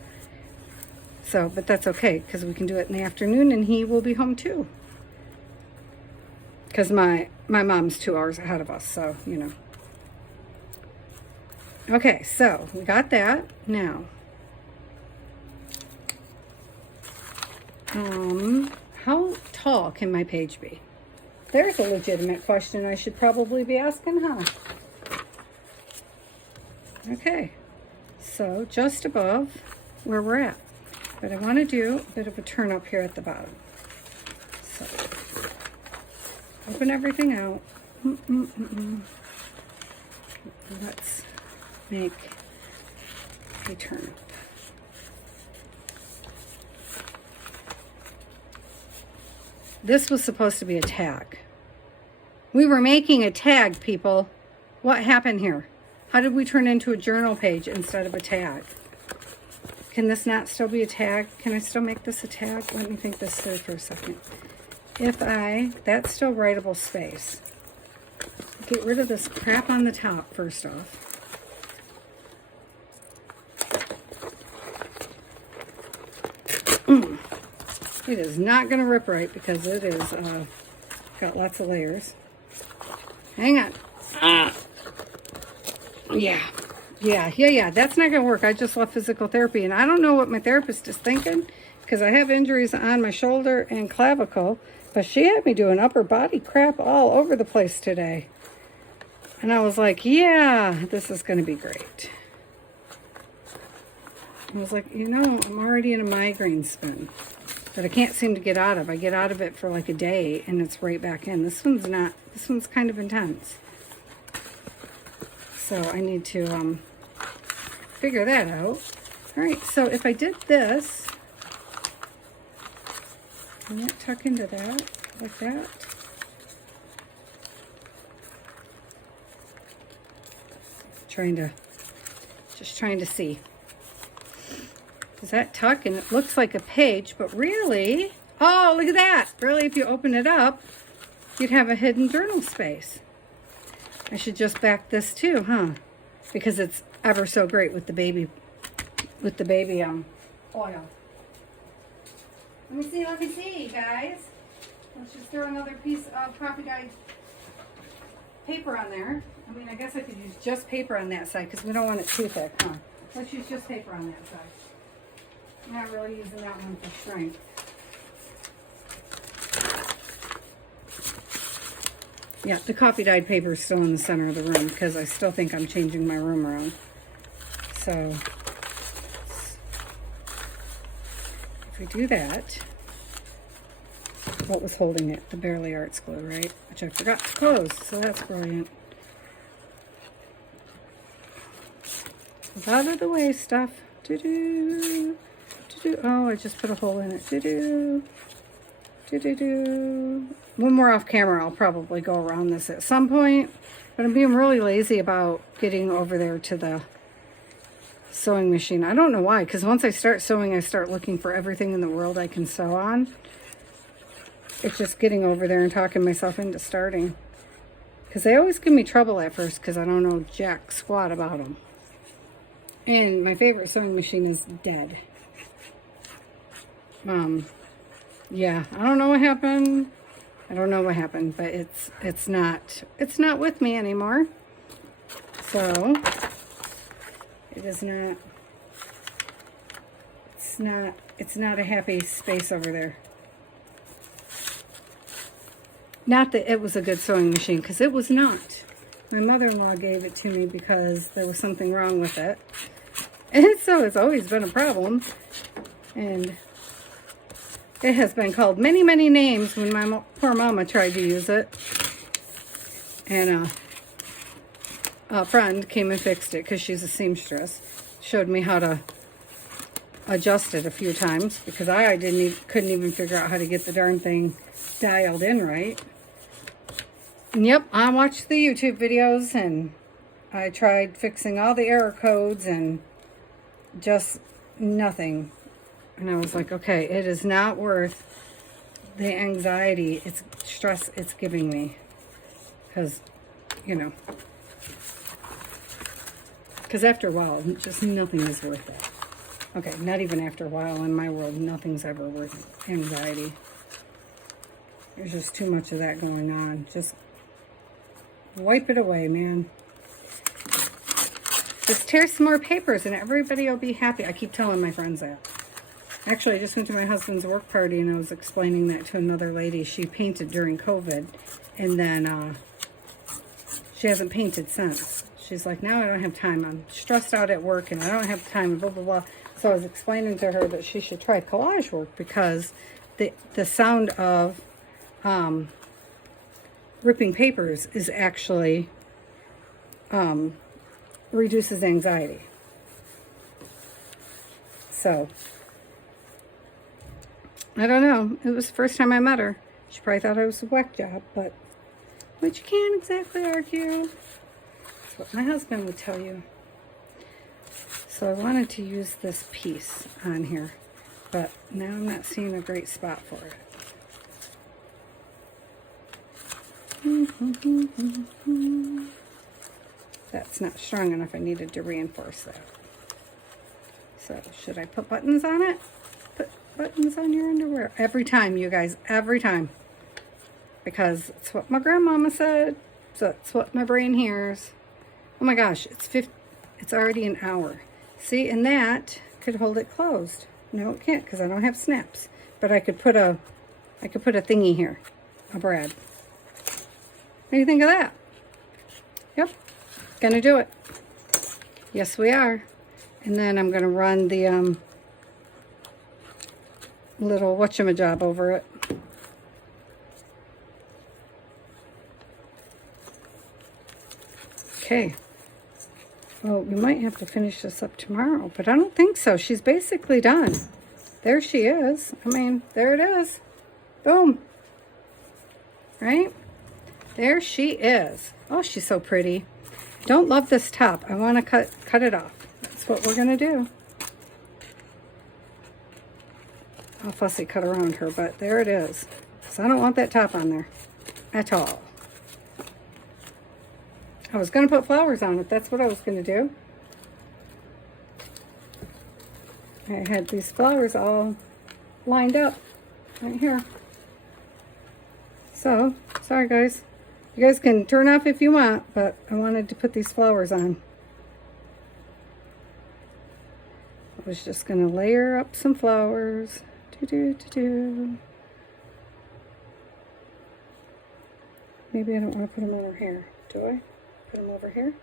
So, but that's okay, because we can do it in the afternoon, and he will be home too. Because my mom's 2 hours ahead of us, so, you know. Okay, so we got that. Now, how tall can my page be? There's a legitimate question I should probably be asking, huh? Okay, so just above where we're at. But I want to do a bit of a turn up here at the bottom. So, open everything out. Let's make a turn up. This was supposed to be a tag. We were making a tag, people. What happened here? How did we turn into a journal page instead of a tag? Can this not still be a tag? Can I still make this a tag? Let me think this through for a second. That's still writable space. Get rid of this crap on the top first off. It is not going to rip right because it is got lots of layers. Hang on. Yeah. That's not going to work. I just left physical therapy, and I don't know what my therapist is thinking, because I have injuries on my shoulder and clavicle, but she had me doing upper body crap all over the place today. And I was like, yeah, this is going to be great. I was like, you know, I'm already in a migraine spin that I can't seem to get out of. I get out of it for like a day, and it's right back in. This one's not. This one's kind of intense. So I need to figure that out. All right, so if I did this, can that tuck into that, like that? Just trying to see. Does that tuck? And it looks like a page, but really, oh, look at that. Really, if you open it up, you'd have a hidden journal space. I should just back this too, huh? Because it's ever so great with the baby oil. Let me see, guys. Let's just throw another piece of coffee dyed paper on there. I mean, I guess I could use just paper on that side because we don't want it too thick, huh? Let's use just paper on that side. I'm not really using that one for strength. Yeah, the coffee dyed paper is still in the center of the room because I still think I'm changing my room around. So, if we do that, what was holding it? The Barely Arts glue, right? Which I forgot to close, so that's brilliant. Out of the way, stuff. Do-do, do-do. Oh, I just put a hole in it. Do-do, do-do-do. One more off camera, I'll probably go around this at some point. But I'm being really lazy about getting over there to the sewing machine. I don't know why, because once I start sewing, I start looking for everything in the world I can sew on. It's just getting over there and talking myself into starting. Because they always give me trouble at first because I don't know jack squat about them. And my favorite sewing machine is dead. Yeah, I don't know what happened. I don't know what happened, but it's not with me anymore. So it is not. It's not a happy space over there. Not that it was a good sewing machine, because it was not. My mother-in-law gave it to me because there was something wrong with it. And so it's always been a problem. And it has been called many, many names when my poor mama tried to use it. And a friend came and fixed it because she's a seamstress. Showed me how to adjust it a few times because I couldn't even figure out how to get the darn thing dialed in right. And yep, I watched the YouTube videos and I tried fixing all the error codes and just nothing. And I was like, okay, it is not worth the anxiety, it's stress it's giving me. Because, you know, because after a while, just nothing is worth it. Okay, not even after a while in my world, nothing's ever worth anxiety. There's just too much of that going on. Just wipe it away, man. Just tear some more papers and everybody will be happy. I keep telling my friends that. Actually, I just went to my husband's work party and I was explaining that to another lady. She painted during COVID and then she hasn't painted since. She's like, now I don't have time. I'm stressed out at work and I don't have time, blah, blah, blah. So I was explaining to her that she should try collage work because the sound of ripping papers is actually reduces anxiety. So, I don't know. It was the first time I met her. She probably thought I was a whack job, but you can't exactly argue. That's what my husband would tell you. So I wanted to use this piece on here, but now I'm not seeing a great spot for it. That's not strong enough. I needed to reinforce that. So should I put buttons on it? Put buttons on your underwear. Every time, you guys. Every time. Because it's what my grandmama said. So it's what my brain hears. Oh my gosh. It's already an hour. See, and that could hold it closed. No, it can't because I don't have snaps. But I could put a thingy here. A brad. What do you think of that? Yep. Gonna do it. Yes, we are. And then I'm gonna run the little whatchamajob over it. Okay. Well, we might have to finish this up tomorrow, but I don't think so. She's basically done. There she is. I mean, there it is. Boom. Right? There she is. Oh, she's so pretty. Don't love this top. I want to cut it off. That's what we're going to do. I'll fussy cut around her, but there it is. So I don't want that top on there at all. I was going to put flowers on it. That's what I was going to do. I had these flowers all lined up right here. So, sorry guys. You guys can turn off if you want, but I wanted to put these flowers on. I was just going to layer up some flowers. Maybe I don't want to put them on her hair. Do I? Put them over here?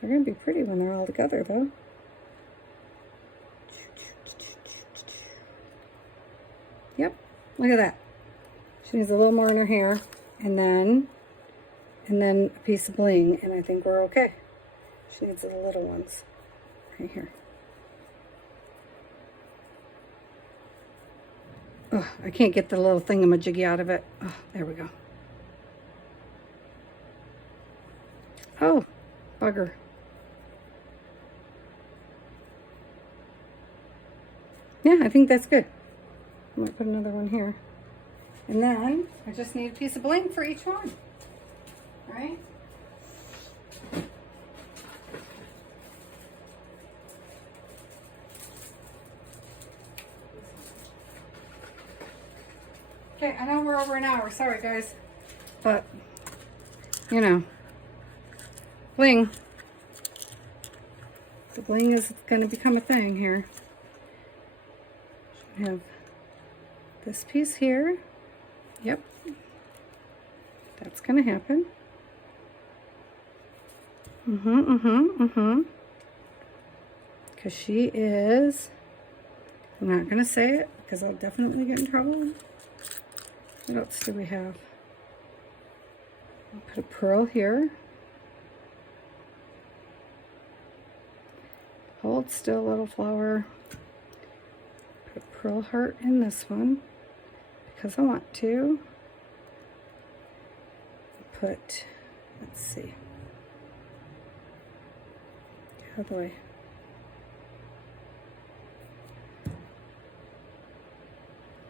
They're going to be pretty when they're all together, though. Yep, look at that. She needs a little more in her hair, and then a piece of bling, and I think we're okay. She needs the little ones right here. Oh, I can't get the little thingamajiggy out of it. Oh, there we go. Oh, bugger. Yeah, I think that's good. I might put another one here. And then I just need a piece of bling for each one. All right? Okay, I know we're over an hour. Sorry, guys. But, you know, bling. The bling is going to become a thing here. I have this piece here. Yep. That's going to happen. Because she is, I'm not going to say it because I'll definitely get in trouble. What else do we have? I'll put a pearl here. Hold still, little flower. Put a pearl heart in this one because I want to. Put, let's see. How do I?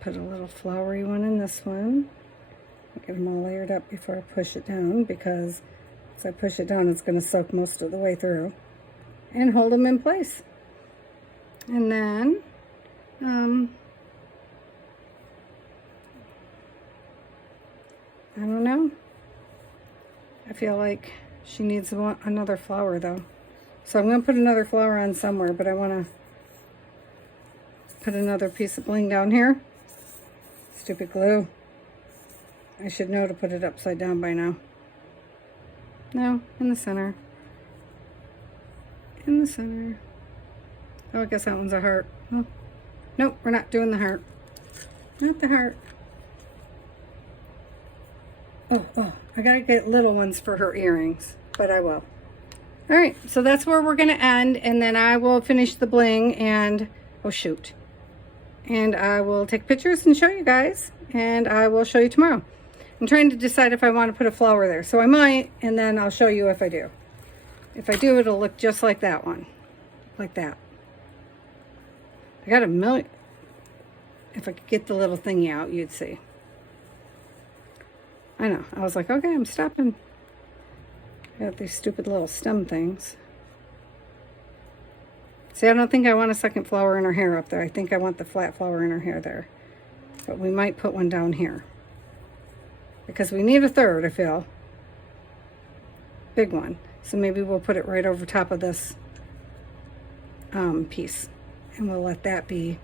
Put a little flowery one in this one. I'll get them all layered up before I push it down, because as I push it down, it's going to soak most of the way through. And hold them in place. And then, I don't know. I feel like she needs another flower though. So I'm going to put another flower on somewhere, but I want to put another piece of bling down here. Stupid glue. I should know to put it upside down by now. No, in the center. In the center. Oh, I guess that one's a heart. Oh. Nope, we're not doing the heart. Not the heart. Oh, I gotta get little ones for her earrings, but I will. All right, so that's where we're gonna end, and then I will finish the bling and, oh shoot. And I will take pictures and show you guys, and I will show you tomorrow. I'm trying to decide if I want to put a flower there, so I might, and then I'll show you if I do. If I do, it'll look just like that one. Like that. I got a million. If I could get the little thingy out, you'd see. I know. I was like, okay, I'm stopping. I got these stupid little stem things. See, I don't think I want a second flower in her hair up there. I think I want the flat flower in her hair there. But we might put one down here. Because we need a third, I feel. Big one. So maybe we'll put it right over top of this piece. And we'll let that be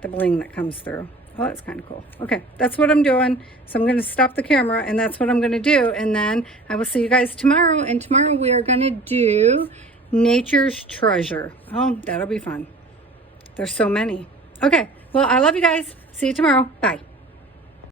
the bling that comes through. Oh, that's kind of cool. Okay, that's what I'm doing. So I'm going to stop the camera, and that's what I'm going to do. And then I will see you guys tomorrow. And tomorrow we are going to do Nature's Treasure. Oh, that'll be fun. There's so many. Okay, well, I love you guys. See you tomorrow. Bye.